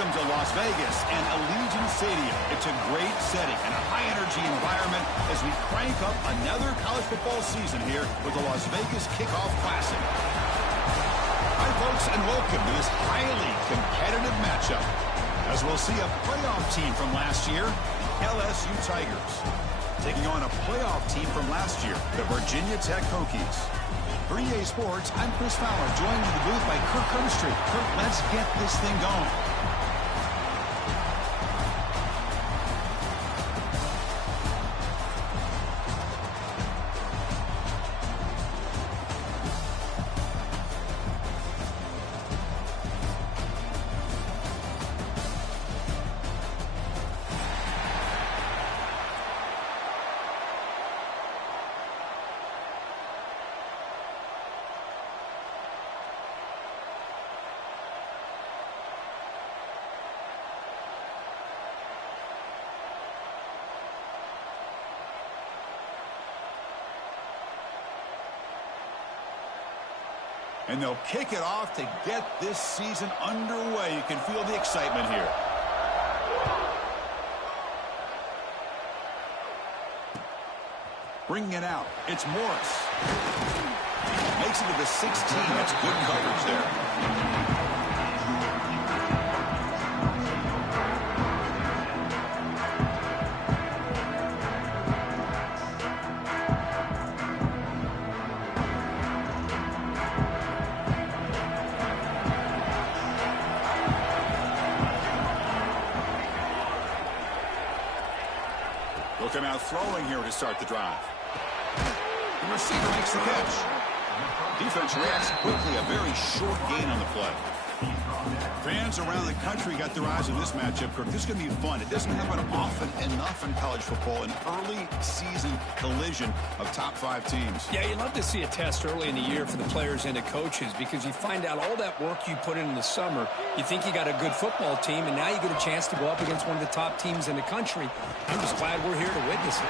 Welcome to Las Vegas and Allegiant Stadium. It's a great setting and a high-energy environment as we crank up another college football season here with the Las Vegas Kickoff Classic. Hi, folks, and welcome to this highly competitive matchup as we'll see a playoff team from last year, LSU Tigers, taking on a playoff team from last year, the Virginia Tech Hokies. For EA Sports, I'm Chris Fowler, joined in the booth by Kirk Herbstreit. Kirk, let's get this thing going. And they'll kick it off to get this season underway. You can feel the excitement here. Bringing it out. It's Morris. Makes it to the 16. That's good coverage there. Look him out throwing here to start the drive. The receiver makes the catch. Defense reacts quickly. A very short gain on the play. Fans around the country got their eyes on this matchup, Kirk. This is going to be fun. It doesn't happen often enough in college football, an early season collision of top 5 teams. Yeah, you love to see a test early in the year for the players and the coaches because you find out all that work you put in the summer. You think you got a good football team, and now you get a chance to go up against one of the top teams in the country. I'm just glad we're here to witness it.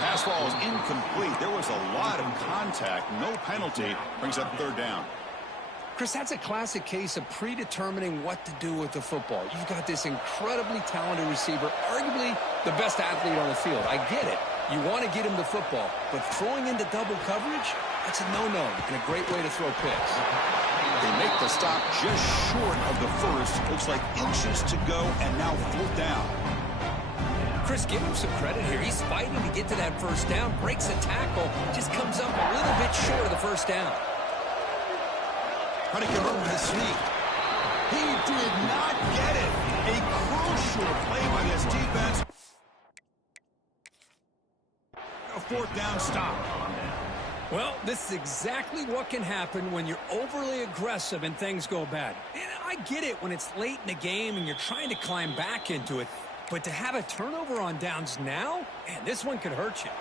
Pass ball is incomplete. There was a lot of contact. No penalty. Brings up 3rd down. Chris, that's a classic case of predetermining what to do with the football. You've got this incredibly talented receiver, arguably the best athlete on the field. I get it. You want to get him the football, but throwing into double coverage, that's a no-no and a great way to throw picks. They make the stop just short of the first. Looks like inches to go, and now 4th down. Chris, give him some credit here. He's fighting to get to that 1st down, breaks a tackle, just comes up a little bit short of the 1st down. Trying to convert with a sneak. He did not get it. A crucial play by this defense. A 4th down stop. Well, this is exactly what can happen when you're overly aggressive and things go bad. And I get it when it's late in the game and you're trying to climb back into it. But to have a turnover on downs now, man, this one could hurt you.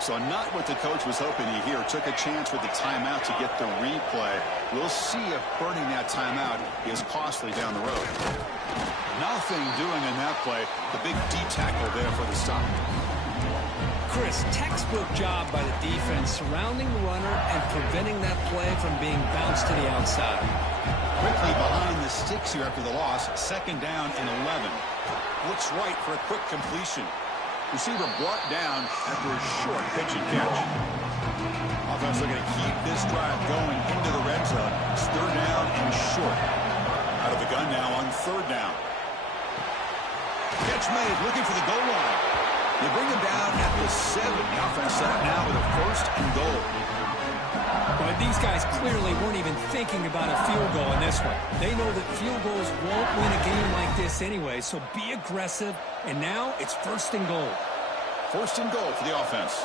So not what the coach was hoping to hear. Took a chance with the timeout to get the replay. We'll see if burning that timeout is costly down the road. Nothing doing in that play. The big D tackle there for the stop. Chris, textbook job by the defense surrounding the runner and preventing that play from being bounced to the outside. Quickly behind the sticks here after the loss. 2nd down and 11. Looks right for a quick completion. Receiver brought down after a short pitch and catch. Offense looking to keep this drive going into the red zone. It's 3rd down and short. Out of the gun now on 3rd down. Catch made, looking for the goal line. They bring him down at the 7. The offense set up now with a 1st and goal. But these guys clearly weren't even thinking about a field goal in this one. They know that field goals won't win a game like this anyway, so be aggressive. And now it's 1st and goal. 1st and goal for the offense.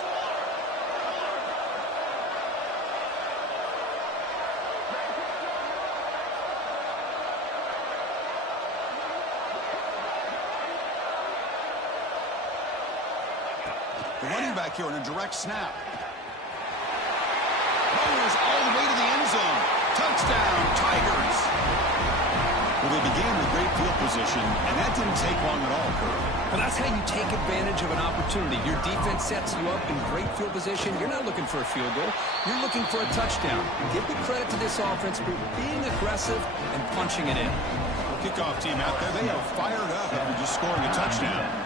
The running back here on a direct snap. Lowers all the way to the end zone. Touchdown, Tigers. Well, they began with great field position, and that didn't take long at all, Kirk. Well, that's how you take advantage of an opportunity. Your defense sets you up in great field position. You're not looking for a field goal. You're looking for a touchdown. Give the credit to this offense for being aggressive and punching it in. kickoff team out there, they are fired up after just scoring a touchdown.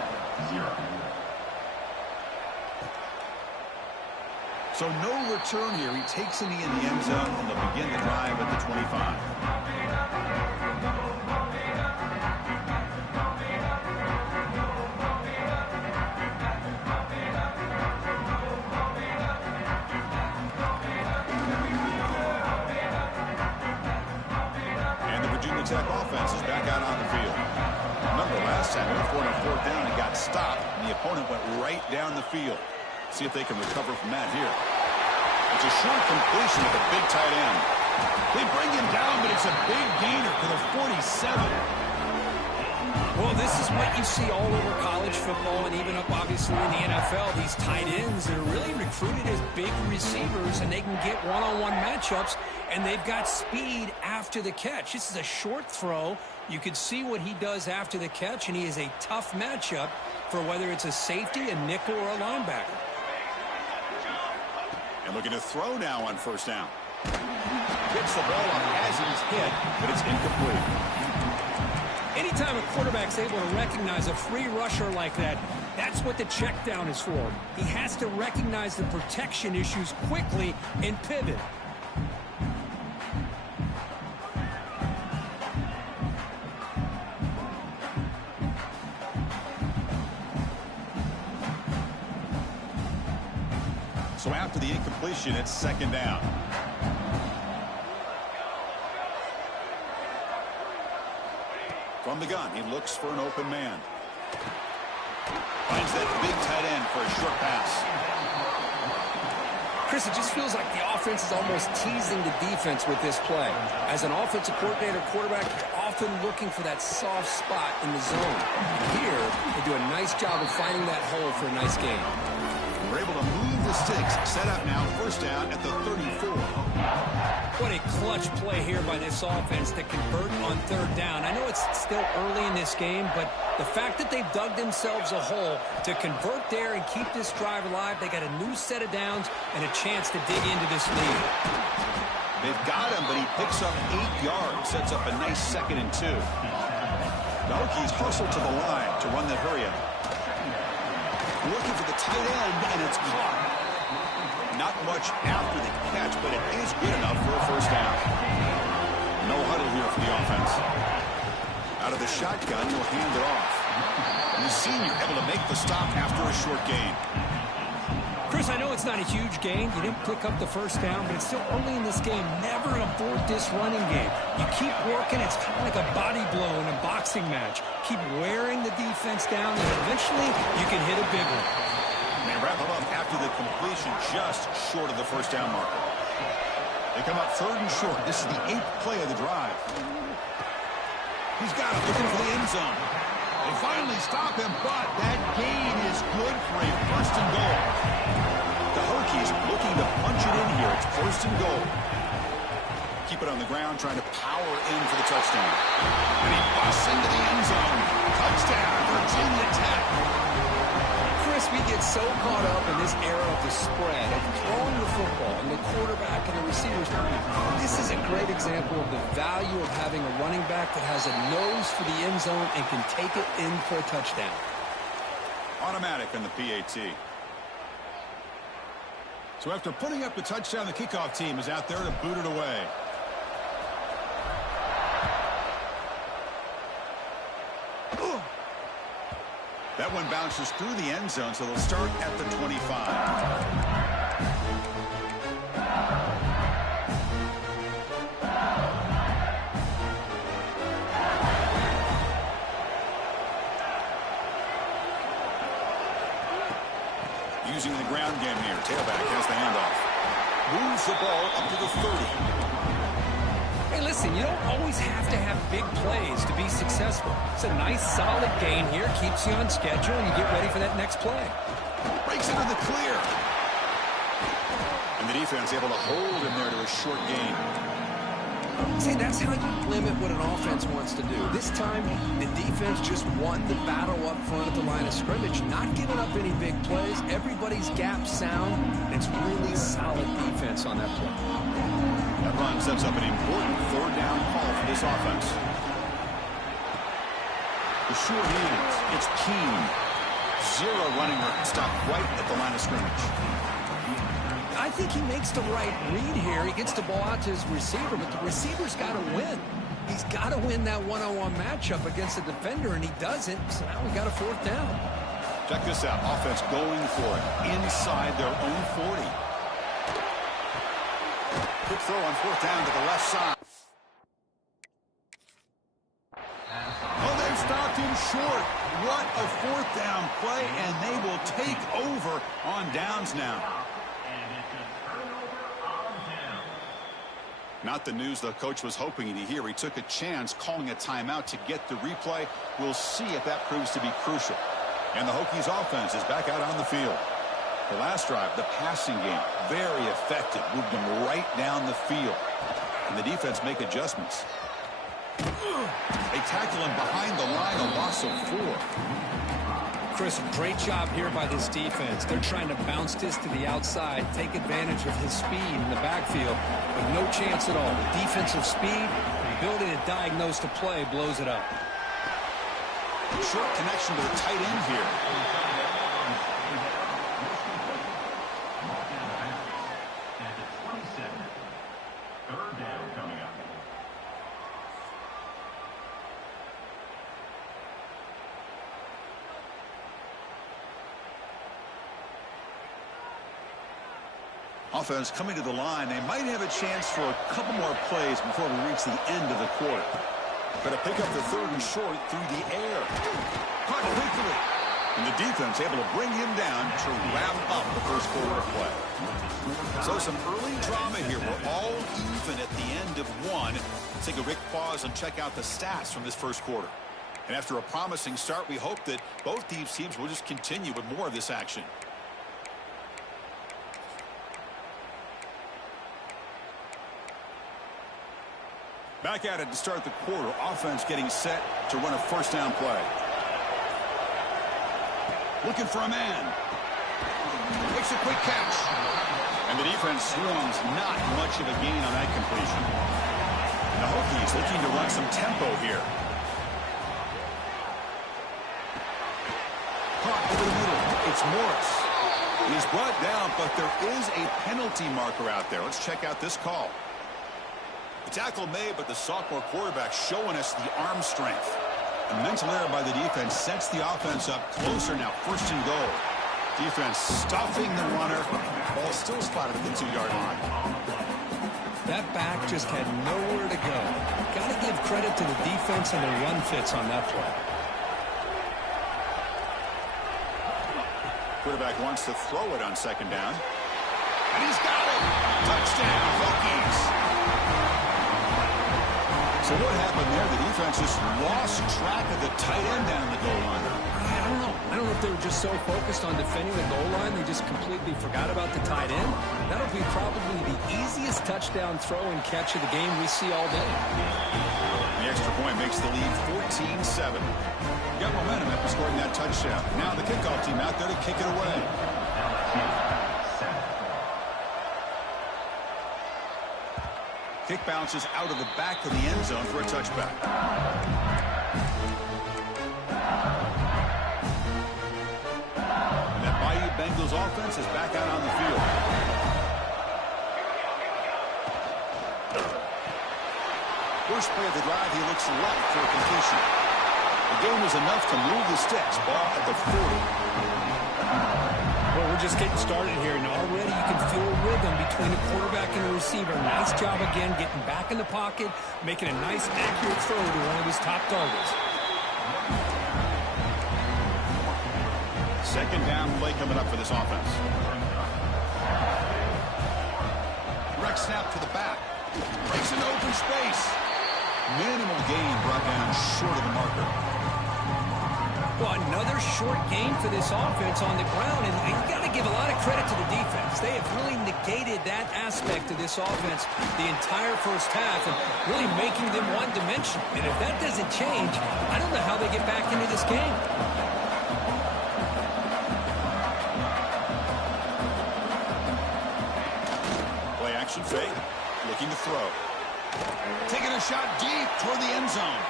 So no return here. He takes it in the end zone, and they'll begin the drive at the 25. And the Virginia Tech offense is back out on the field. Remember last time, they were on a fourth down and got stopped, and the opponent went right down the field. See if they can recover from that here. It's a short completion with a big tight end. They bring him down, but it's a big gainer for the 47. Well, this is what you see all over college football and even up, obviously, in the NFL. These tight ends that are really recruited as big receivers, and they can get one-on-one matchups, and they've got speed after the catch. This is a short throw. You can see what he does after the catch, and he is a tough matchup for whether it's a safety, a nickel, or a linebacker. And looking to throw now on first down. Gets the ball up as he's hit, but it's incomplete. Anytime a quarterback's able to recognize a free rusher like that, that's what the check down is for. He has to recognize the protection issues quickly and pivot. So after the incompletion, it's second down. From the gun, he looks for an open man. Finds that big tight end for a short pass. Chris, it just feels like the offense is almost teasing the defense with this play. As an offensive coordinator, quarterback, you're often looking for that soft spot in the zone. And here, they do a nice job of finding that hole for a nice gain. We're able to move the sticks. Set up now, first down at the 34. What a clutch play here by this offense to convert on third down. I know it's still early in this game, but the fact that they've dug themselves a hole to convert there and keep this drive alive, they got a new set of downs and a chance to dig into this lead. They've got him, but he picks up 8 yards. Sets up a nice 2nd and 2. The Hokies hustle to the line to run that hurry up. Looking for the tight end, and it's caught. Not much after the catch, but it is good enough for a first down. No huddle here for the offense. Out of the shotgun, he'll hand it off. And the senior able to make the stop after a short gain. Chris, I know it's not a huge gain. You didn't pick up the first down, but it's still early in this game. Never abort this running game. You keep working. It's kind of like a body blow in a boxing match. Keep wearing the defense down, and eventually you can hit a big one. They wrap him up after the completion, just short of the first down marker. They come up 3rd and short. This is the 8th play of the drive. He's got it, looking for the end zone. They finally stop him, but that gain is good for a 1st and goal. The Hokies looking to punch it in here. It's 1st and goal. Keep it on the ground, trying to power in for the touchdown. And he busts into the end zone. Touchdown, Virginia Tech. Chris, we get so caught up in this era of the spread, of throwing the football, and the quarterback and the receivers. This is a great example of the value of having a running back that has a nose for the end zone and can take it in for a touchdown. Automatic on the PAT. So after putting up the touchdown, the kickoff team is out there to boot it away. That one bounces through the end zone, so they'll start at the 25. Using the ground game here. Tailback has the handoff. Moves the ball up to the 30. Hey, listen, you don't always have to have big plays to be successful. It's a nice, solid gain here. Keeps you on schedule, and you get ready for that next play. Breaks into the clear. And the defense able to hold him there to a short gain. See, that's how you limit what an offense wants to do. This time, the defense just won the battle up front at the line of scrimmage, not giving up any big plays. Everybody's gap sound, and it's really solid defense on that play. That run sets up an important 3rd down call for this offense. The short hands. It's Keene. Zero running room. Stop right at the line of scrimmage. I think he makes the right read here. He gets the ball out to his receiver, but the receiver's got to win. He's got to win that one-on-one matchup against the defender, and he doesn't. So now we got a fourth down. Check this out. Offense going for it inside their own 40. Quick throw on fourth down to the left side. Oh, they've stopped him short. What a fourth down play, and they will take over on downs now. Not the news the coach was hoping to hear. He took a chance calling a timeout to get the replay. We'll see if that proves to be crucial. And the Hokies offense is back out on the field. The last drive, the passing game, very effective. Moved them right down the field. And the defense make adjustments. They tackle him behind the line, a loss of 4. Chris, great job here by this defense. They're trying to bounce this to the outside, take advantage of his speed in the backfield, but no chance at all. The defensive speed, the ability to diagnose the play, blows it up. Short connection to the tight end here. Third down coming up. Offense coming to the line. They might have a chance for a couple more plays before we reach the end of the quarter. Going to pick up the third and short through the air. Caught quickly. And the defense able to bring him down to wrap up the first quarter of play. So some early drama here. We're all even at the end of one. Let's take a quick pause and check out the stats from this first quarter. And after a promising start, we hope that both these teams will just continue with more of this action. Back at it to start the quarter. Offense getting set to run a first down play. Looking for a man. Makes a quick catch. And the defense swings not much of a gain on that completion. The Hokies looking to run some tempo here. Caught over the middle. It's Morris. He's brought down, but there is a penalty marker out there. Let's check out this call. The tackle made, but the sophomore quarterback showing us the arm strength. A mental error by the defense sets the offense up closer now. First and goal. Defense stuffing the runner. Ball still spotted at the 2-yard line. That back just had nowhere to go. Got to give credit to the defense and their run fits on that play. Quarterback wants to throw it on second down. And he's got it. Touchdown, Hokies. So what happened there? The defense just lost track of the tight end down the goal line. I don't know. I don't know if they were just so focused on defending the goal line they just completely forgot about the tight end. That'll be probably the easiest touchdown throw and catch of the game we see all day. The extra point makes the lead 14-7. Got momentum after scoring that touchdown. Now the kickoff team out there to kick it away. Kick bounces out of the back of the end zone for a touchback. And that Bayou Bengals offense is back out on the field. First play of the drive, he looks left for a completion. The game was enough to move the sticks. Ball at the 40. Well, we're just getting started here, and already you can feel a rhythm between the quarterback and the receiver. Nice job again getting back in the pocket, making a nice, accurate throw to one of his top targets. Second down play coming up for this offense. Direct snap to the back. Breaks into open space. Minimal gain brought down short of the marker. Well, another short game for this offense on the ground, and you got to give a lot of credit to the defense. They have really negated that aspect of this offense the entire first half and really making them one-dimensional. And if that doesn't change, I don't know how they get back into this game. Play action fake, looking to throw. Taking a shot deep toward the end zone.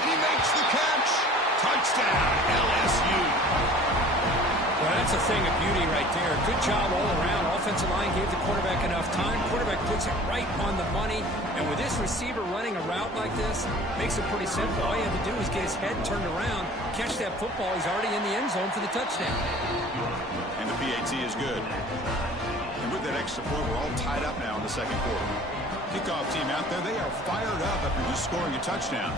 And he makes Makes the catch. Touchdown, LSU. Well, that's a thing of beauty right there. Good job all around. Offensive line gave the quarterback enough time. Quarterback puts it right on the money. And with this receiver running a route like this, makes it pretty simple. All you have to do is get his head turned around, catch that football. He's already in the end zone for the touchdown. And the PAT is good. And with that extra point, we're all tied up now in the second quarter. Kickoff team out there, they are fired up after just scoring a touchdown.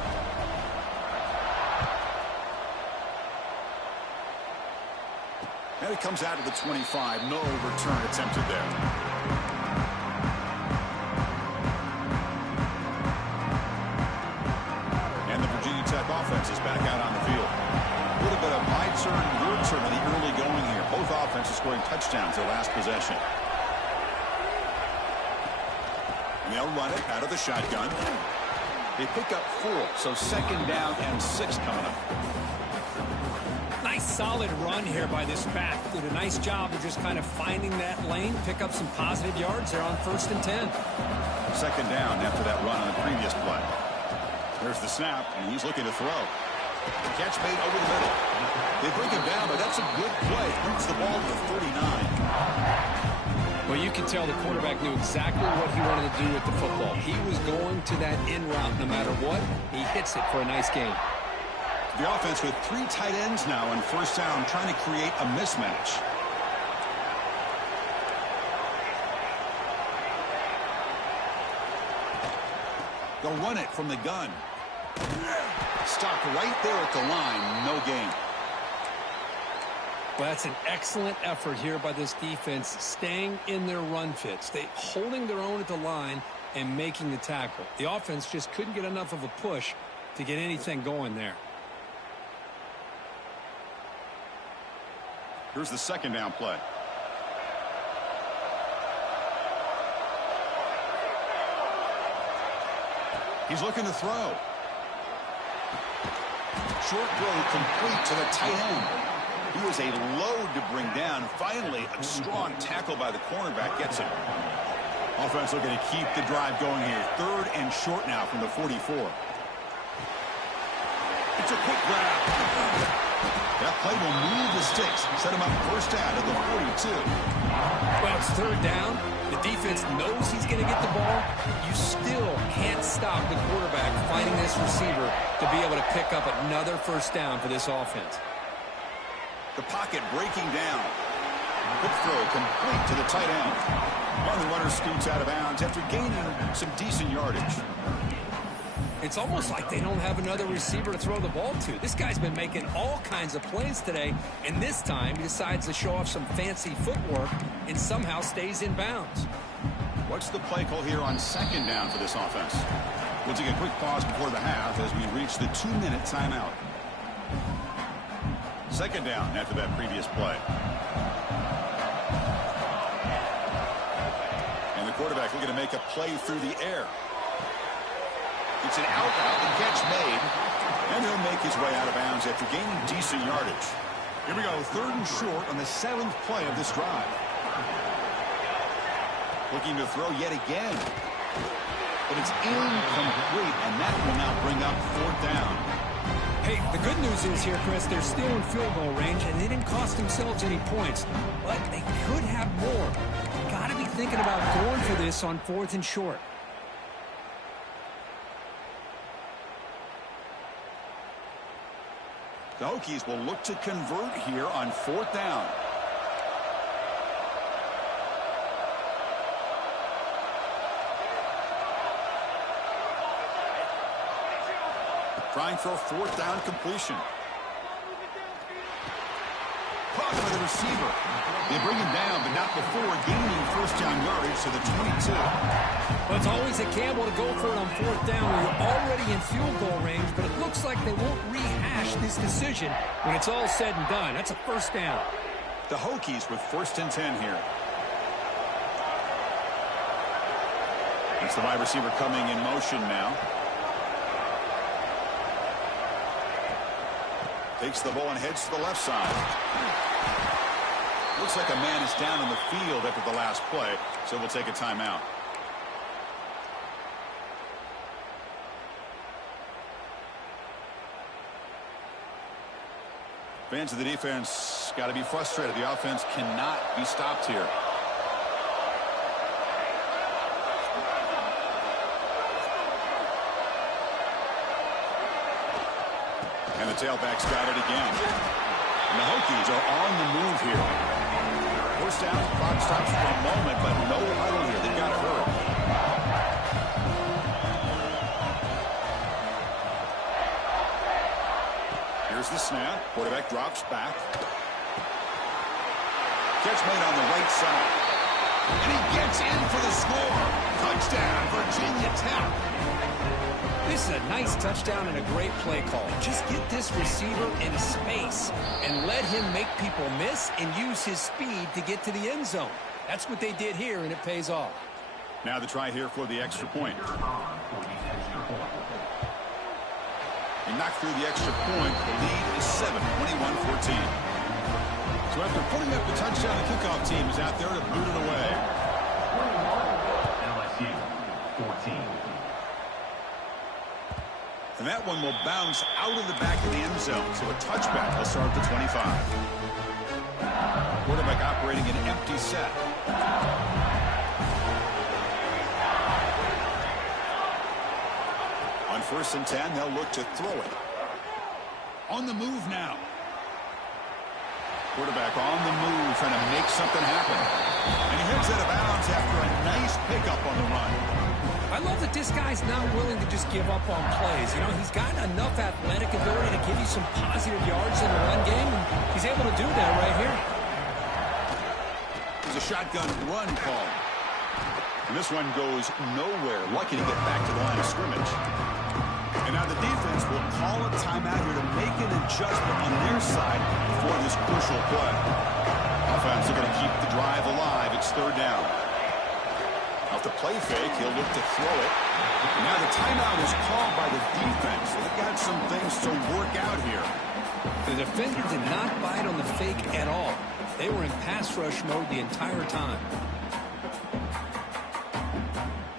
And it comes out to the 25. No return attempted there. And the Virginia Tech offense is back out on the field. A little bit of my turn, your turn in the early going here. Both offenses scoring touchdowns their last possession. And they'll run it out of the shotgun. They pick up 4, so second down and 6 coming up. Nice solid run here by this back. Did a nice job of just kind of finding that lane, pick up some positive yards there on 1st and 10. Second down after that run on the previous play. There's the snap, and he's looking to throw. The catch made over the middle. They bring him down, but that's a good play. Moves the ball to the 39. Well, you can tell the quarterback knew exactly what he wanted to do with the football. He was going to that in route no matter what. He hits it for a nice gain. The offense with 3 tight ends now on first down, trying to create a mismatch. They'll run it from the gun. Stopped right there at the line. No gain. Well, that's an excellent effort here by this defense, staying in their run fits. They holding their own at the line and making the tackle. The offense just couldn't get enough of a push to get anything going there. Here's the second down play. He's looking to throw. Short throw complete to the tight end. He was a load to bring down. Finally, a strong tackle by the cornerback gets him. Offense looking to keep the drive going here. 3rd and short now from the 44. It's a quick grab. That play will move the sticks. Set him up first down at the 42. Well, it's 3rd down. The defense knows he's going to get the ball. You still can't stop the quarterback finding this receiver to be able to pick up another first down for this offense. The pocket breaking down. Quick throw complete to the tight end. And the runner scoots out of bounds after gaining some decent yardage. It's almost like they don't have another receiver to throw the ball to. This guy's been making all kinds of plays today, and this time he decides to show off some fancy footwork and somehow stays in bounds. What's the play call here on second down for this offense? We'll take a quick pause before the half as we reach the 2-minute timeout. Second down after that previous play. And the quarterback looking to make a play through the air. It's an out route, the catch made, and he'll make his way out of bounds after gaining decent yardage. Here we go, 3rd and short on the 7th play of this drive. Looking to throw yet again. But it's incomplete, and that will now bring up 4th down. Hey, the good news is here, Chris, they're still in field goal range, and they didn't cost themselves any points. But they could have more. Got to be thinking about going for this on 4th and short. The Hokies will look to convert here on 4th down. Trying for a 4th down completion. Caught by the receiver. They bring him down, but not before gaining first down yardage to the 22. Well, it's always a gamble to go for it on 4th down when you're already in field goal range, but it looks like they won't rehash this decision when it's all said and done. That's a first down. The Hokies with 1st and 10 here. It's the wide receiver coming in motion now. Takes the ball and heads to the left side. Looks like a man is down in the field after the last play, so we'll take a timeout. Fans of the defense got to be frustrated. The offense cannot be stopped here. And the tailback's got it again. And the Hokies are on the move here. First down, the clock stops for a moment, but no huddle here. They've got to hurry. Here's the snap. Quarterback drops back. Catch made on the right side. And he gets in for the score. Touchdown, Virginia Tech. This is a nice touchdown and a great play call. Just get this receiver in space and let him make people miss and use his speed to get to the end zone. That's what they did here, and it pays off. Now the try here for the extra point. He knocked through the extra point. The lead is 7, 21-14. So after putting up the touchdown, the kickoff team is out there to boot it away. LSU 14. And that one will bounce out of the back of the end zone. So a touchback will start at the 25. Quarterback operating an empty set. On 1st and 10, they'll look to throw it. On the move now. Quarterback on the move, trying to make something happen. And he heads out of bounds after a nice pickup on the run. I love that this guy's not willing to just give up on plays. You know, he's got enough athletic ability to give you some positive yards in the run game, and he's able to do that right here. There's a shotgun run call. And this one goes nowhere. Lucky to get back to the line of scrimmage. And now the defense will call a timeout here to make an adjustment on their side for this crucial play. Offense are going to keep the drive alive. It's 3rd down. Off the play fake, he'll look to throw it. And now the timeout is called by the defense. They've got some things to work out here. The defender did not bite on the fake at all. They were in pass rush mode the entire time.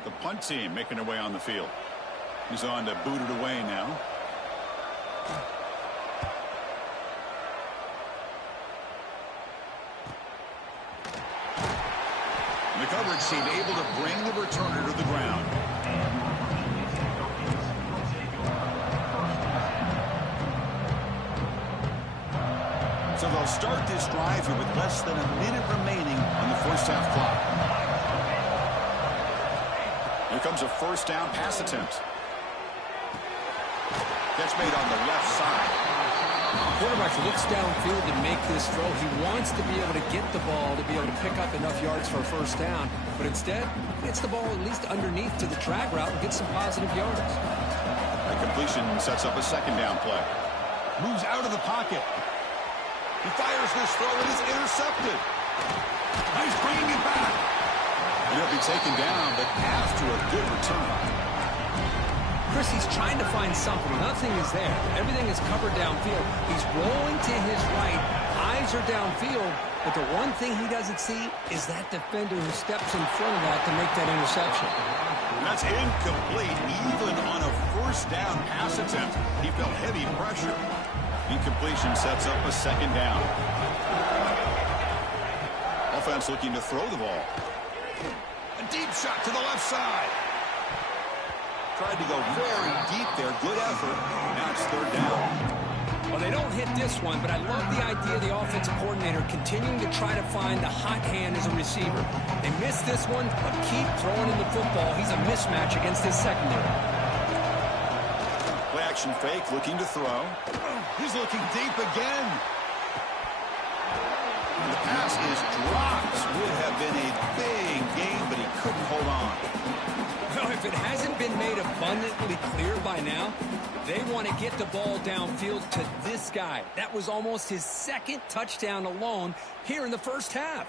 The punt team making their way on the field. He's on to boot it away now. The coverage team able to bring the returner to the ground. So they'll start this drive here with less than a minute remaining on the first half clock. Here comes a first down pass attempt. Catch made on the left side. Quarterback looks downfield to make this throw. He wants to be able to get the ball to be able to pick up enough yards for a first down, but instead gets the ball at least underneath to the drag route and gets some positive yards. The completion sets up a 2nd down play. Moves out of the pocket. He fires this throw and is intercepted. He's bringing it back. And he'll be taken down, but after a good return. Chris, he's trying to find something. Nothing is there. Everything is covered downfield. He's rolling to his right. Eyes are downfield. But the one thing he doesn't see is that defender who steps in front of that to make that interception. That's incomplete. Even on a first down pass attempt, he felt heavy pressure. Incompletion sets up a 2nd down. Offense looking to throw the ball. A deep shot to the left side. Tried to go very deep there. Good effort. Now it's 3rd down. Well, they don't hit this one, but I love the idea of the offensive coordinator continuing to try to find the hot hand as a receiver. They missed this one, but keep throwing in the football. He's a mismatch against his secondary. Play action fake, looking to throw. He's looking deep again. And the pass is dropped. Would have been a big game, but he couldn't hold on. Well, if it hasn't been made abundantly clear by now, they want to get the ball downfield to this guy. That was almost his 2nd touchdown alone here in the first half.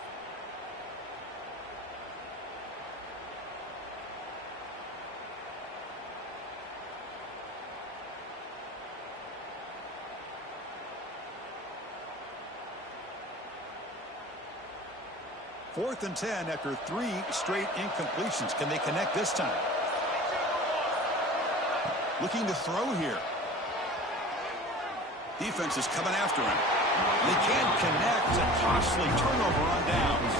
Fourth and 10 after 3 straight incompletions. Can they connect this time? Looking to throw here. Defense is coming after him. They can't connect. A costly turnover on downs.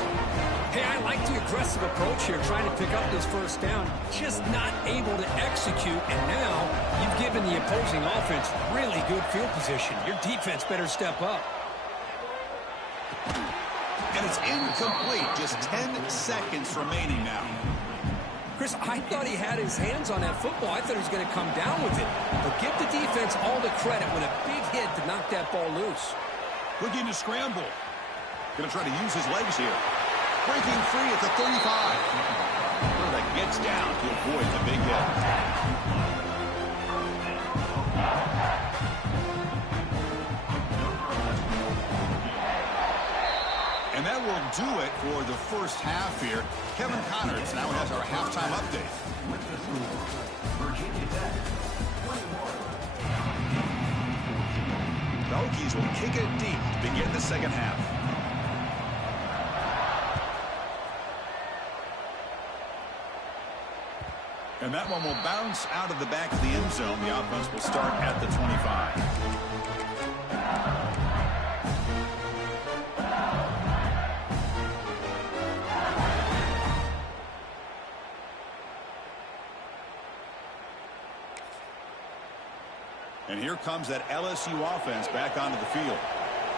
Hey, I like the aggressive approach here, trying to pick up this first down. Just not able to execute, and now you've given the opposing offense really good field position. Your defense better step up. And it's incomplete. Just 10 seconds remaining now. Chris, I thought he had his hands on that football. I thought he was going to come down with it. But give the defense all the credit with a big hit to knock that ball loose. Looking to scramble. Going to try to use his legs here. Breaking free at the 35. That gets down to avoid the big hit. And that will do it for the first half here. Kevin Connors now has our halftime update. The Hokies will kick it deep to begin the second half. And that one will bounce out of the back of the end zone. The offense will start at the 25. And here comes that LSU offense back onto the field.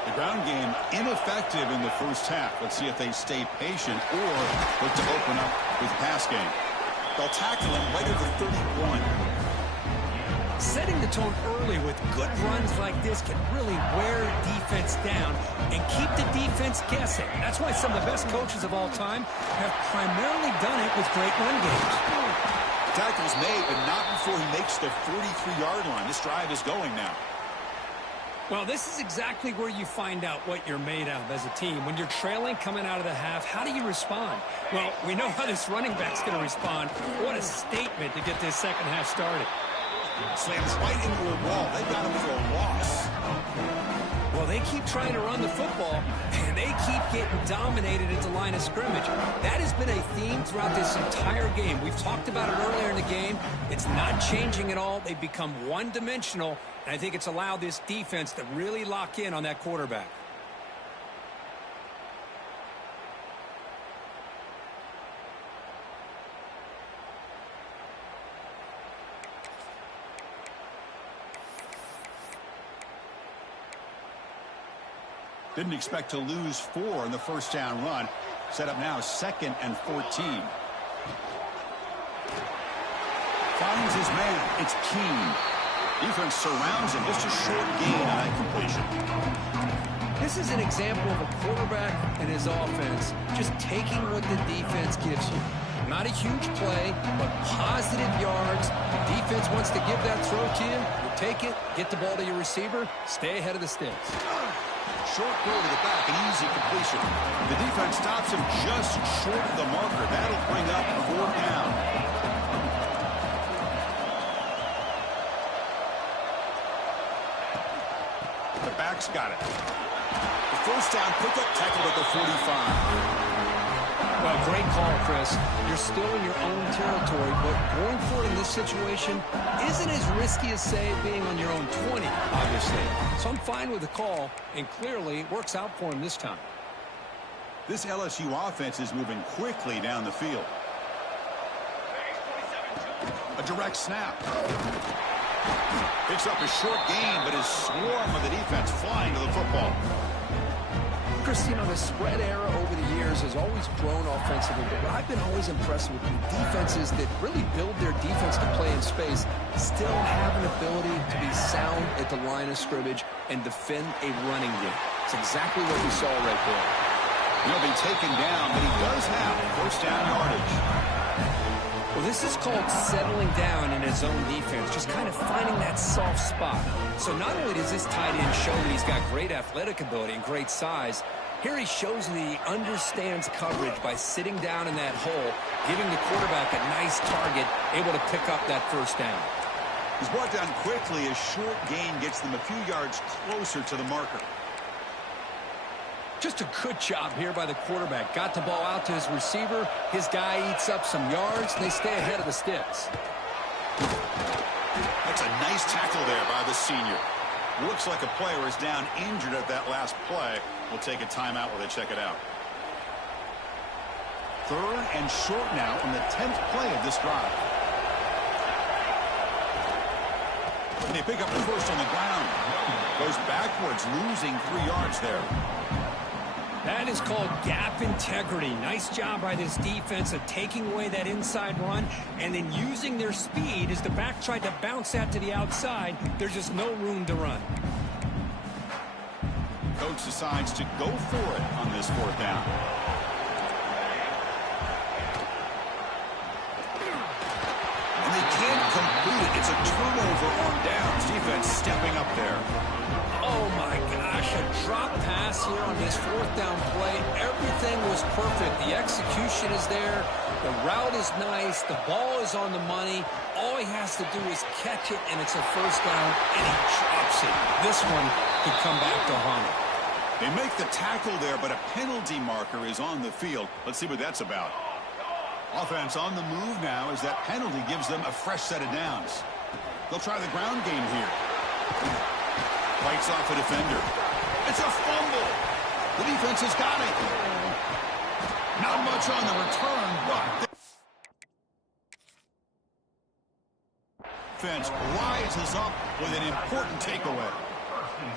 The ground game ineffective in the first half. Let's see if they stay patient or look to open up with the pass game. They'll tackle him right at the 31. Setting the tone early with good runs like this can really wear defense down and keep the defense guessing. That's why some of the best coaches of all time have primarily done it with great run games. Tackle's made, but not before he makes the 43-yard line. This drive is going now. Well, this is exactly where you find out what you're made of as a team. When you're trailing coming out of the half, how do you respond? Well, we know how this running back's going to respond. What a statement to get this second half started. Slams right into a wall. They got him for a loss. Well, they keep trying to run the football, and they keep getting dominated at the line of scrimmage. That has been a theme throughout this entire game. We've talked about it earlier in the game. It's not changing at all. They've become one-dimensional, and I think it's allowed this defense to really lock in on that quarterback. Didn't expect to lose 4 in the first down run. Set up now 2nd and 14. Finds his man. It's Keene. Defense surrounds him. Just a short gain on that completion. This is an example of a quarterback and his offense just taking what the defense gives you. Not a huge play, but positive yards. The defense wants to give that throw to you. You take it, get the ball to your receiver, stay ahead of the sticks. Short throw to the back, an easy completion. The defense stops him just short of the marker. That'll bring up 4th down. The back's got it. The first down pickup, tackled at the 45. Well, great call, Chris. You're still in your own territory, but going for it in this situation isn't as risky as, say, being on your own 20, obviously. So I'm fine with the call, and clearly it works out for him this time. This LSU offense is moving quickly down the field. A direct snap. Picks up a short gain, but his swarm of the defense flying to the football. Chris, you know, the spread era over the years has always grown offensively, but what I've been always impressed with defenses that really build their defense to play in space still have an ability to be sound at the line of scrimmage and defend a running game. It's exactly what we saw right there. He'll be taken down, but he does have first down yardage. Well, this is called settling down in his own defense, just kind of finding that soft spot. So not only does this tight end show that he's got great athletic ability and great size, here he shows that he understands coverage by sitting down in that hole, giving the quarterback a nice target, able to pick up that first down. He's brought down quickly. A short gain gets them a few yards closer to the marker. Just a good job here by the quarterback. Got the ball out to his receiver. His guy eats up some yards. They stay ahead of the sticks. That's a nice tackle there by the senior. Looks like a player is down injured at that last play. We'll take a timeout while they check it out. 3rd and short now on the 10th play of this drive. And they pick up the first on the ground. Goes backwards, losing 3 yards there. That is called gap integrity. Nice job by this defense of taking away that inside run and then using their speed as the back tried to bounce that to the outside. There's just no room to run. Coach decides to go for it on this 4th down. And they can't complete it. It's a turnover on downs. Defense stepping up there. Oh my gosh, a drop pass here on this 4th down play. Everything was perfect. The execution is there. The route is nice. The ball is on the money. All he has to do is catch it, and it's a 1st down, and he drops it. This one could come back to haunt him. They make the tackle there, but a penalty marker is on the field. Let's see what that's about. Offense on the move now as that penalty gives them a fresh set of downs. They'll try the ground game here. Fights off a defender. It's a fumble. The defense has got it. Not much on the return, but the defense rises up with an important takeaway.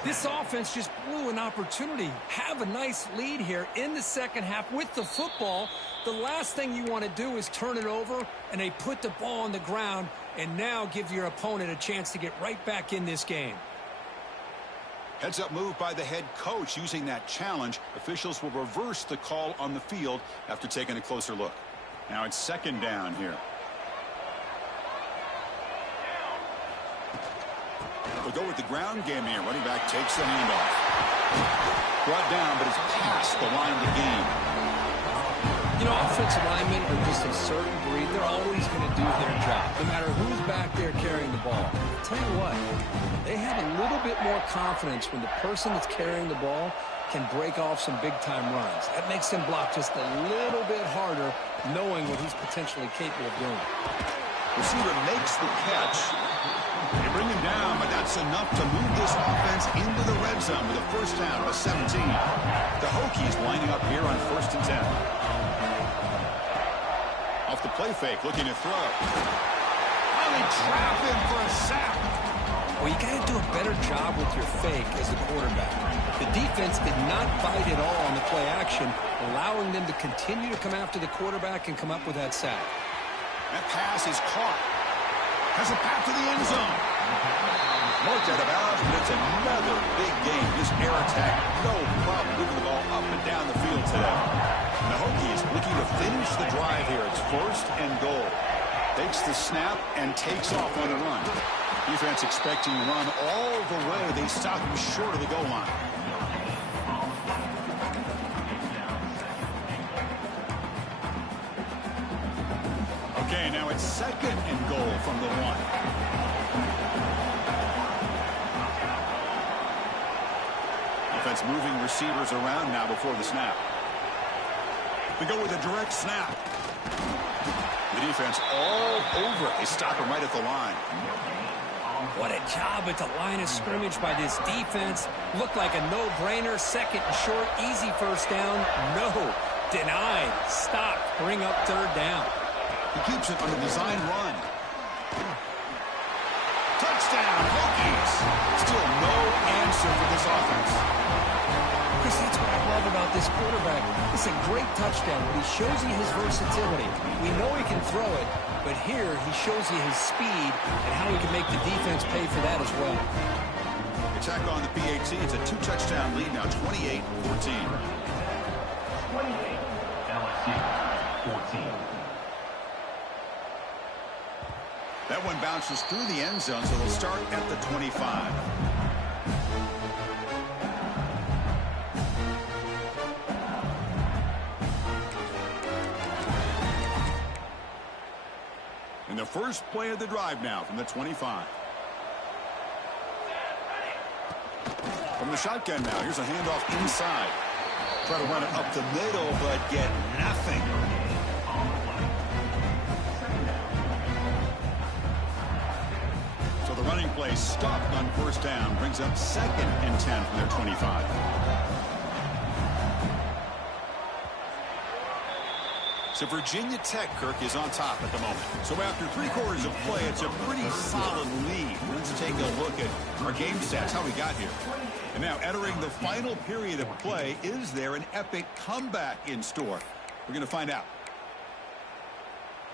This offense just blew an opportunity. Have a nice lead here in the 2nd half with the football. The last thing you want to do is turn it over, and they put the ball on the ground and now give your opponent a chance to get right back in this game. Heads-up move by the head coach using that challenge. Officials will reverse the call on the field after taking a closer look. Now it's 2nd down here. We'll go with the ground game here. Running back takes the handoff. Brought down, but it's past the line of the game. You know, offensive linemen are just a certain breed. They're always going to do their job, no matter who's back there carrying the ball. I'll tell you what, they have a little bit more confidence when the person that's carrying the ball can break off some big-time runs. That makes them block just a little bit harder, knowing what he's potentially capable of doing. Receiver makes the catch. They bring him down, but that's enough to move this offense into the red zone with a 1st down of 17. The Hokies lining up here on 1st and 10. Off the play fake, looking to throw. Oh, they trap him for a sack. Well, you got to do a better job with your fake as a quarterback. The defense did not bite at all on the play action, allowing them to continue to come after the quarterback and come up with that sack. That pass is caught. Has a path to the end zone. Marked out of bounds, but it's another big game. This air attack, no problem moving the ball up and down the field today. The Hokies looking to finish the drive here. It's 1st and goal. Takes the snap and takes off on the run. Defense expecting to run all the way. They stop him short of the goal line. Okay, now it's 2nd and goal from the 1. Offense moving receivers around now before the snap. We go with a direct snap. The defense all over it. They stop him right at the line. What a job at the line of scrimmage by this defense. Looked like a no-brainer. 2nd and short, easy 1st down. No, denied, stopped, bring up 3rd down. He keeps it on a design run. Touchdown, Hokies. Still no answer for this offense. Chris, that's what I love about this quarterback. It's a great touchdown, but he shows you his versatility. We know he can throw it, but here he shows you his speed and how he can make the defense pay for that as well. Attack on the PAT. It's a 2-touchdown lead now, 28-14. 28, LSU, 14. That one bounces through the end zone, so they'll start at the 25. And the first play of the drive now from the 25. From the shotgun now, here's a handoff inside. Try to run it up the middle, but get nothing. So the running play stopped on first down. Brings up 2nd and 10 from their 25. So Virginia Tech, Kirk, is on top at the moment. So after 3 quarters of play, it's a pretty solid lead. Let's take a look at our game stats, how we got here. And now entering the final period of play, is there an epic comeback in store? We're going to find out.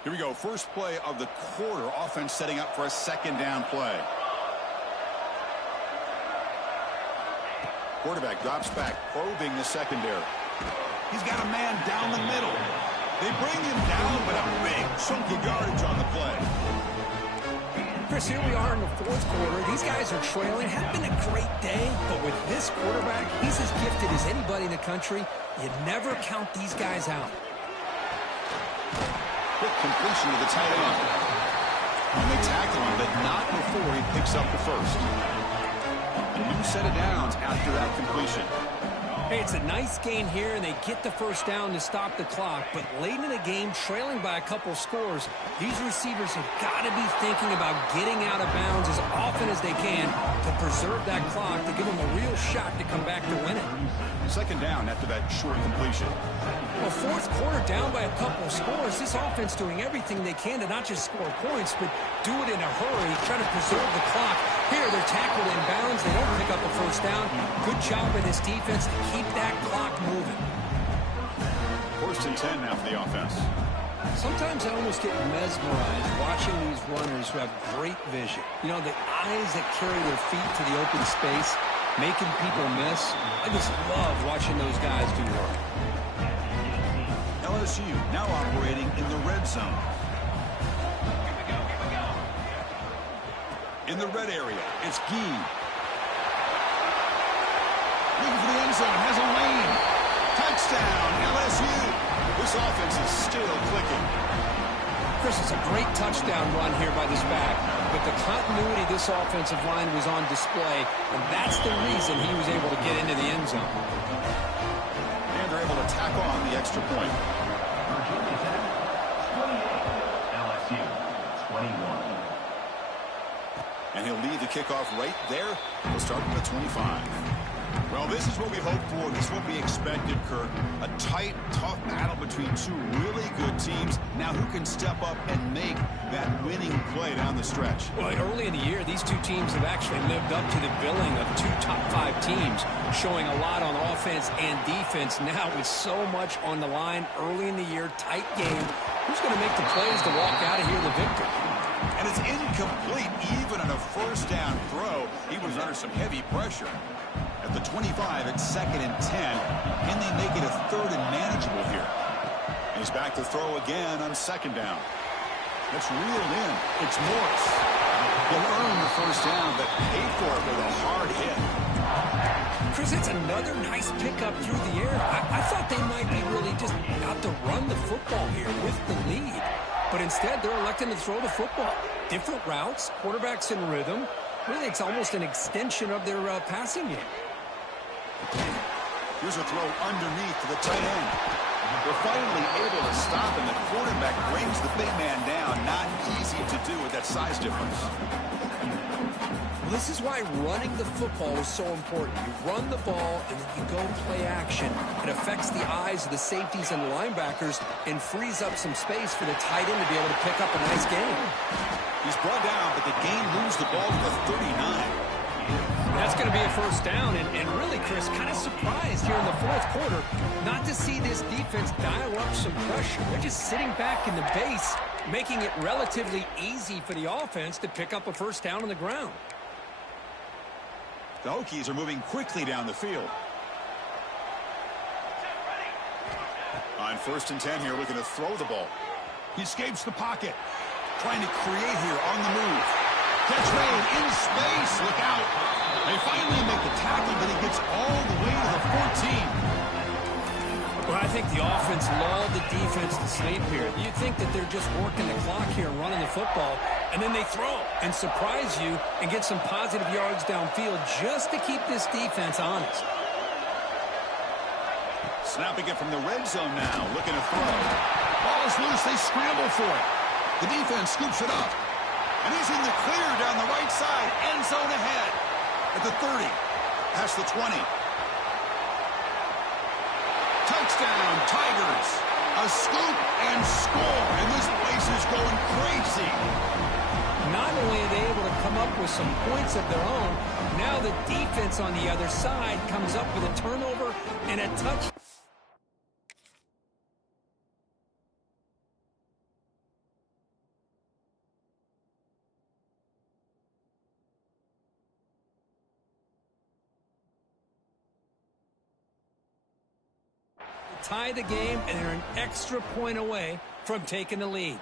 Here we go. First play of the quarter. Offense setting up for a 2nd down play. Quarterback drops back, probing the secondary. He's got a man down the middle. They bring him down, but a big chunk of yardage on the play. Chris, here we are in the 4th quarter. These guys are trailing. Had been a great day, but with this quarterback, he's as gifted as anybody in the country. You never count these guys out. Quick completion to the tight end. And they tackle him, but not before he picks up the first. A new set of downs after that completion. Hey, it's a nice gain here, and they get the first down to stop the clock. But late in the game, trailing by a couple scores, these receivers have got to be thinking about getting out of bounds as often as they can to preserve that clock, to give them a real shot to come back to win it. 2nd down after that short completion. Well, 4th quarter down by a couple scores. This offense doing everything they can to not just score points, but do it in a hurry, try to preserve the clock. Here, they're tackled in bounds. They don't pick up a first down. Good job by this defense to keep that clock moving. 1st and 10 now for the offense. Sometimes I almost get mesmerized watching these runners who have great vision. You know, the eyes that carry their feet to the open space, making people miss. I just love watching those guys do work. LSU now operating in the red zone. In the red area, it's Gee. Looking for the end zone, has a lane. Touchdown, LSU. This offense is still clicking. Chris, it's a great touchdown run here by this back. But the continuity of this offensive line was on display, and that's the reason he was able to get into the end zone. And they're able to tack on the extra point. LSU 21. And he'll lead the kickoff right there. We'll start from the 25. Well, this is what we hoped for. This is what we expected, Kirk. A tight, tough battle between 2 really good teams. Now, who can step up and make that winning play down the stretch? Well, early in the year, these 2 teams have actually lived up to the billing of 2 top 5 teams, showing a lot on offense and defense. Now, with so much on the line early in the year, tight game, who's going to make the plays to walk out of here the victor? And it's incomplete even on a first down throw. He was under some heavy pressure. At the 25, it's 2nd and 10. Can they make it a 3rd and manageable here? And he's back to throw again on 2nd down. That's reeled in. It's Morris. He'll earn the first down, but pay for it with a hard hit. Chris, it's another nice pickup through the air. I thought they might be really just out to run the football here with the lead. But instead, they're electing to throw the football. Different routes, quarterbacks in rhythm. Really, it's almost an extension of their passing game. Here's a throw underneath to the tight end. They're finally able to stop him. The quarterback brings the big man down. Not easy to do with that size difference. Well, this is why running the football is so important. You run the ball, and then you go play action. It affects the eyes of the safeties and the linebackers and frees up some space for the tight end to be able to pick up a nice game. He's brought down, but the game moves the ball to the 39. That's going to be a first down, and really, Chris, kind of surprised here in the 4th quarter not to see this defense dial up some pressure. They're just sitting back in the base, making it relatively easy for the offense to pick up a first down on the ground. The Hokies are moving quickly down the field. On 1st and 10 here, looking to throw the ball. He escapes the pocket. Trying to create here on the move. Catch made in space. Look out. They finally make the tackle, but he gets all the way to the 14. Well, I think the offense lulled the defense to sleep here. You'd think that they're just working the clock here and running the football, and then they throw and surprise you and get some positive yards downfield just to keep this defense honest. Snapping it from the red zone now. Looking to throw. Ball is loose. They scramble for it. The defense scoops it up. And he's in the clear down the right side. End zone ahead. At the 30. Past the 20. Touchdown, Tigers. A scoop and score. And this place is going crazy. Not only are they able to come up with some points of their own, now the defense on the other side comes up with a turnover and a touchdown. Tie the game, and they're an extra point away from taking the lead.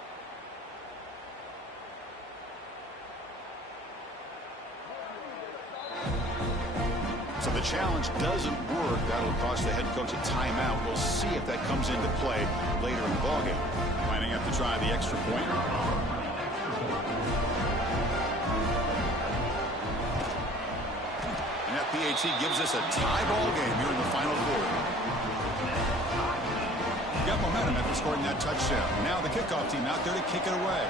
So the challenge doesn't work. That'll cost the head coach a timeout. We'll see if that comes into play later in the ballgame. Lining up to try the extra point. And that PAT gives us a tie ball game here in the final quarter. Got momentum after scoring that touchdown. Now the kickoff team out there to kick it away.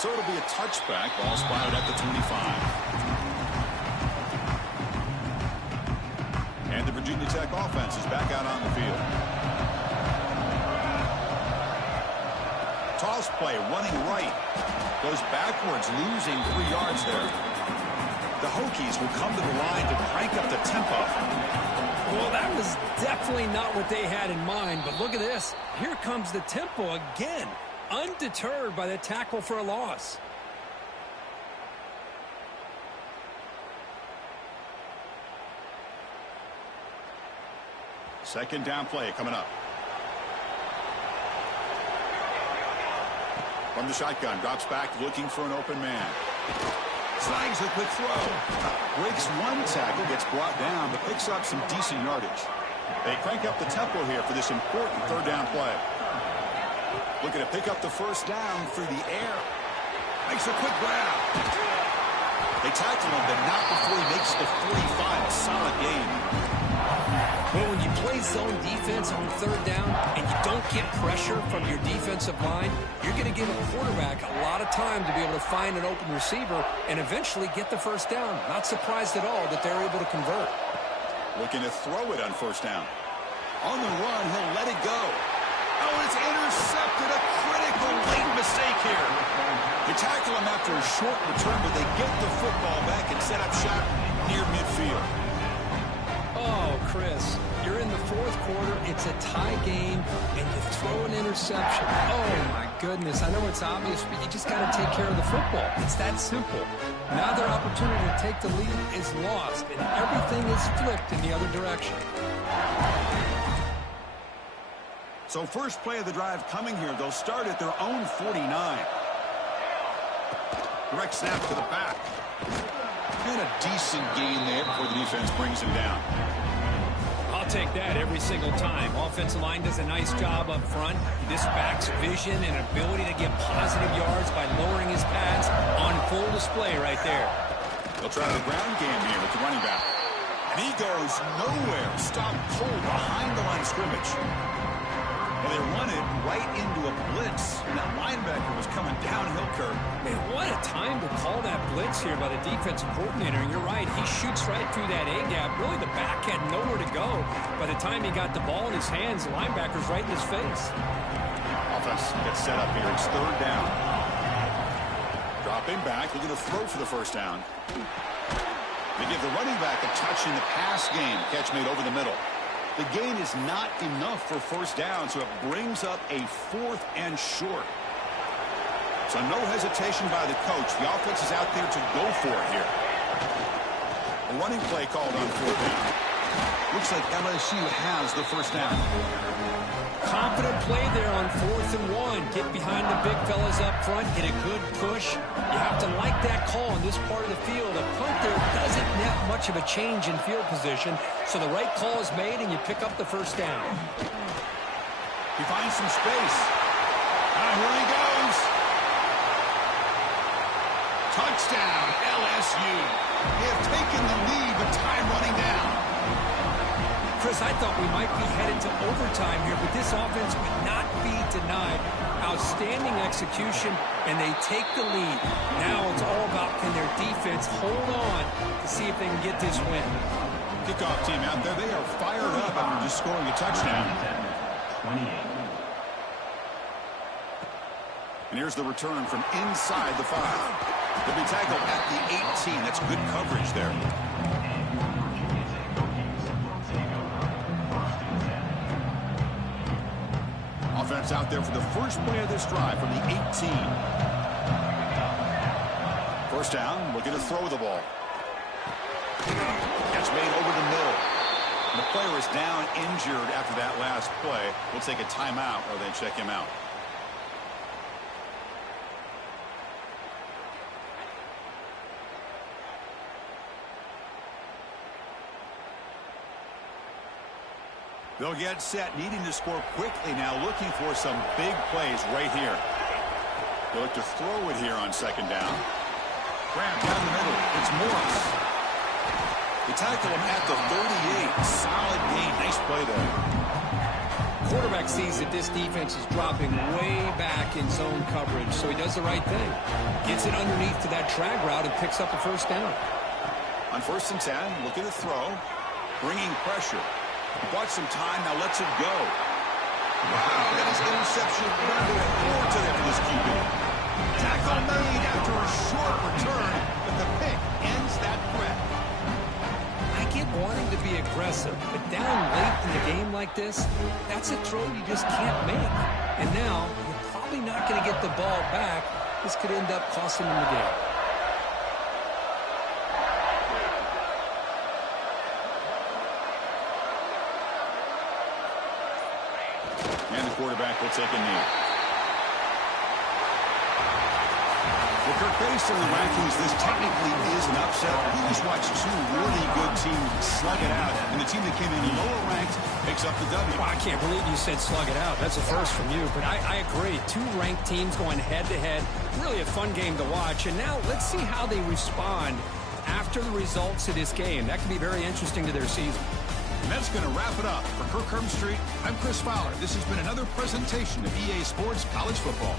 So it'll be a touchback. Ball spotted at the 25. And the Virginia Tech offense is back out on the field. Toss play, running right. Goes backwards, losing 3 yards there. The Hokies will come to the line to crank up the tempo. Well, that was definitely not what they had in mind, but look at this. Here comes the tempo again, undeterred by the tackle for a loss. Second down play coming up. From the shotgun, drops back looking for an open man. Slides a quick throw. Breaks one tackle, gets brought down, but picks up some decent yardage. They crank up the tempo here for this important third down play. Looking to pick up the first down through the air. Makes a quick grab. They tackle him, but not before he makes the 45. A solid game. Well, when you play zone defense on third down and you don't get pressure from your defensive line, you're going to give a quarterback a lot of time to be able to find an open receiver and eventually get the first down. Not surprised at all that they're able to convert. Looking to throw it on first down. On the run, he'll let it go. Oh, it's intercepted. A critical late mistake here. They tackle him after a short return, but they get the football back and set up shop near midfield. Oh, Chris, you're in the fourth quarter. It's a tie game, and you throw an interception. Oh, my goodness. I know it's obvious, but you just got to take care of the football. It's that simple. Now their opportunity to take the lead is lost, and everything is flipped in the other direction. So first play of the drive coming here. They'll start at their own 49. Direct snap to the back. And a decent gain there before the defense brings him down. I'll take that every single time. Offensive line does a nice job up front. This back's vision and ability to get positive yards by lowering his pads on full display right there. They'll try the ground game here with the running back. And he goes nowhere. Stopped cold behind the line of scrimmage. And they run it right into a blitz. And that linebacker was coming downhill curve. Man, what a time to call that blitz here by the defensive coordinator. And you're right, he shoots right through that A-gap. Really, the back had nowhere to go. By the time he got the ball in his hands, the linebacker's right in his face. Offense gets set up here. It's third down. Dropping back, looking to throw for the first down. They give the running back a touch in the pass game. Catch made over the middle. The gain is not enough for first down, so it brings up a 4th and short. So no hesitation by the coach. The offense is out there to go for it here. A running play called on 4th down. Looks like LSU has the first down. Confident play there on 4th and 1. Get behind the big fellas up front. Get a good push. You have to like that call in this part of the field. A punt there doesn't net much of a change in field position, so the right call is made and you pick up the first down. He finds some space. Now here he goes. Touchdown, LSU. They have taken the lead with time running down. Chris, I thought we might be headed to overtime here, but this offense would not be denied. Outstanding execution, and they take the lead. Now it's all about can their defense hold on to see if they can get this win. Kickoff team out there, they are fired up after just scoring a touchdown. 28. And here's the return from inside the 5. They'll be tackled at the 18. That's good coverage there. Offense out there for the first play of this drive from the 18. First down, looking to throw the ball. That's made over the middle. The player is down injured after that last play. We'll take a timeout or they check him out. They'll get set, needing to score quickly now, looking for some big plays right here. They look to throw it here on second down. Grab down the middle. It's Morris. They tackle him at the 38. Solid gain. Nice play there. Quarterback sees that this defense is dropping way back in zone coverage, so he does the right thing. Gets it underneath to that drag route and picks up a first down. On 1st and 10, looking to throw. Bringing pressure. Bought some time, now lets it go. Wow, that is interception number 4 today for this QB. Tackle made after a short return, but the pick ends that threat. I get wanting to be aggressive, but down late in the game like this, that's a throw you just can't make. And now, you're probably not going to get the ball back. This could end up costing them the game. And the quarterback will take a knee. Well, Kirk, based on the rankings, this technically is an upset. We just watched 2 really good teams slug it out, and the team that came in lower ranked picks up the W. Well, I can't believe you said slug it out. That's a first from you, but I agree. 2 ranked teams going head-to-head. Really a fun game to watch, and now let's see how they respond after the results of this game. That could be very interesting to their season. And that's going to wrap it up. For Kirk Herbstreit, I'm Chris Fowler. This has been another presentation of EA Sports College Football.